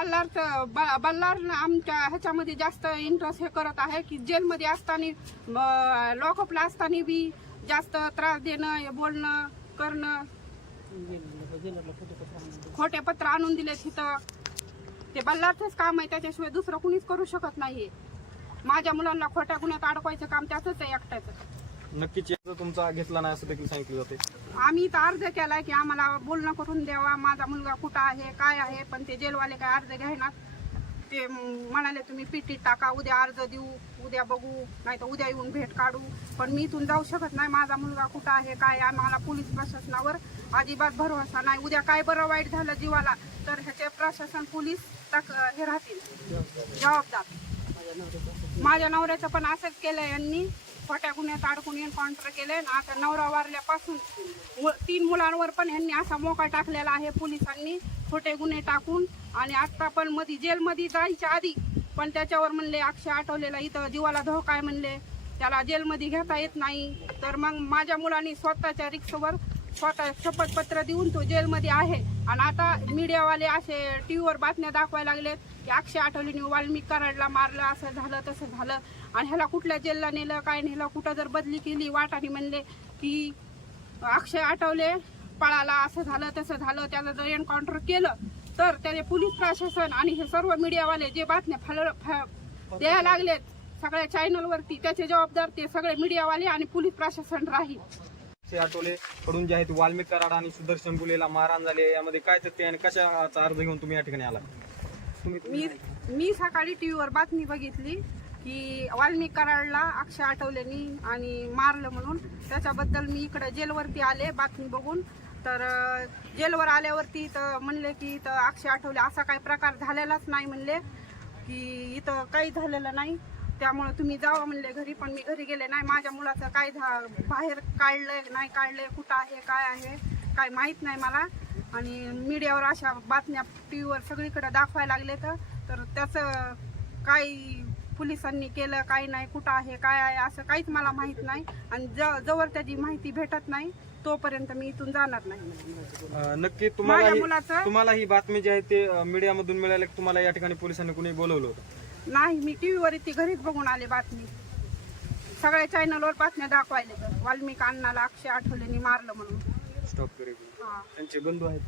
बल्लारचं ब- बल्लार आमच्या ह्याच्यामध्ये जास्त इंटरेस्ट हे करत आहे की जेलमध्ये असताना लॉकअपला असताना बी जास्त त्रास देणं हे बोलणं करणं. खोटे पत्र आणून दिले तिथं ते बल्लारचंच काम आहे त्याच्याशिवाय दुसरं कुणीच करू शकत नाही माझ्या मुलांना खोट्या गुन्ह्यात अडकवायचं काम त्याचंच आहे एकट्याचं. नक्कीच याचा तुमचा घेतला नाही असं देखील सांगितलं जाते. आम्ही इथं अर्ज केलाय की आम्हाला बोलणं करून द्यावा माझा मुलगा कुठं आहे काय आहे पण ते जेलवाले काय अर्ज घ्यायना ते म- म्हणाले तुम्ही पिटीत टाका उद्या अर्ज देऊ उद्या बघू नाही तर उद्या येऊन भेट काढू. पण मी इथून जाऊ शकत नाही माझा मुलगा कुठं आहे काय आहे मला पोलीस प्रशासनावर अजिबात भरोसा नाही. उद्या काय बरं वाईट झालं जीवाला तर ह्याचे प्रशासन पोलीस तक हे राहतील. जबाबदार. माझ्या नवऱ्याचं पण असंच केलं यांनी. खोट्या गुन्ह्यात अडकून एन्काउंटर केले आणि आता नवरा वारल्यापासून मु- तीन मुलांवर पण ह्यांनी असा मोका टाकलेला आहे पोलिसांनी खोटे गुन्हे टाकून. आणि आत्ता पण मध्ये जेलमध्ये जायच्या आधी पण त्याच्यावर म्हणले अक्षय आठवलेला इथं जीवाला धोका आहे म्हणले. त्याला जेलमध्ये घेता येत नाही. तर मग माझ्या मुलांनी स्वतःच्या रिक्षावर स्वतः शपथपत्र देऊन तो जेलमध्ये आहे. आणि आता मीडियावाले असे टी व्हीवर बातम्या दाखवायला लागलेत की अक्षय आठवलेने वाल्मिक कराडला मारलं असं झालं तसं झालं. आणि ह्याला कुठल्या जेलला नेलं काय नेलं कुठं जर बदली केली वाटाने म्हणले की अक्षय आठवले पळाला असं झालं तसं झालं त्याला जर एन्काउंटर केलं तर त्याने पोलीस प्रशासन आणि हे सर्व मीडियावाले जे बातम्या फल द्यायला लागलेत सगळ्या चॅनलवरती त्याचे जबाबदार ते सगळे मीडियावाले आणि पोलीस प्रशासन राहील. ते आठवले. कडून जे आहेत वाल्मिक कराड आणि सुदर्शन गुलेला मारहाण झाले यामध्ये काय तथ्य आणि कशाचा अर्ज घेऊन तुम्ही या ठिकाणी आला तुम्ही मी मी सकाळी टीव्हीवर बातमी बघितली की वाल्मिक कराडला अक्षय आठवलेनी आणि मारलं म्हणून. त्याच्याबद्दल मी इकडे जेलवरती आले बातमी बघून. तर जेलवर आल्यावरती तर म्हणले की इथं अक्षय आठवले असा काही प्रकार झालेलाच नाही म्हणले की इथं काही झालेलं नाही. त्यामुळं तुम्ही जावा म्हणले घरी पण मी घरी गेले नाही. माझ्या मुलाचं काय बाहेर काढलंय नाही काढलंय कुठं आहे काय आहे काय माहीत नाही मला. आणि मीडियावर अशा बातम्या टी व्हीवर सगळीकडे दाखवायला लागले तर त्याचं काय पोलिसांनी केलं काय नाही कुठं आहे काय आहे असं काहीच मला माहीत नाही. आणि ज जवळ त्याची माहिती भेटत नाही तोपर्यंत मी इथून जाणार नाही. नक्की तुम्हाला माझ्या मुलाचं- तुम्हाला ही बातमी जी आहे ते मीडियामधून मिळाली की तुम्हाला या ठिकाणी पोलिसांनी कुणी बोलवलं होतं? नाही मी टी व्हीवर ती घरीच बघून आले बातमी. सगळ्या चॅनलवर बातम्या दाखवायले तर. वाल्मिक अण्णाला अक्षय आठवलेनी मारलं म्हणून. स्टॉप करेल. हा. त्यांचे बंधू आहेत.